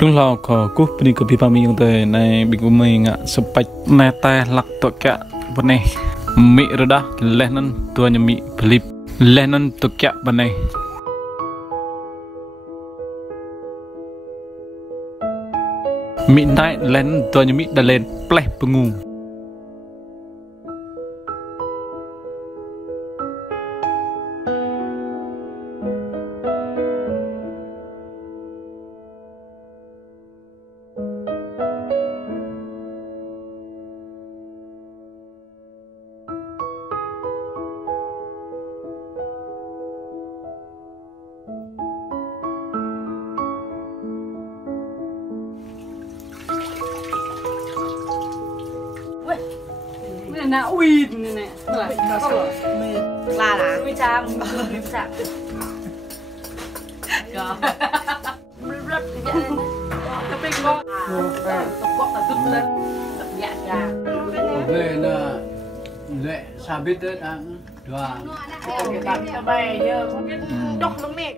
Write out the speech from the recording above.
Lúc nào có cú bên cái pipa mi tại này bị của mình ngạ sepak này tay lắc tuột kẹ bên này mi rồi đó lên nên tua nhà mi flip lên nên tuột kẹ bên này mi này lên tua nhà mi đã lên plei pengung nã uy này là uy cha cha rất cái con quất là tức lên dạ cha về là lệ sao biết đấy ăn đoà cái bạn bay nhớ đốt lắm mẹ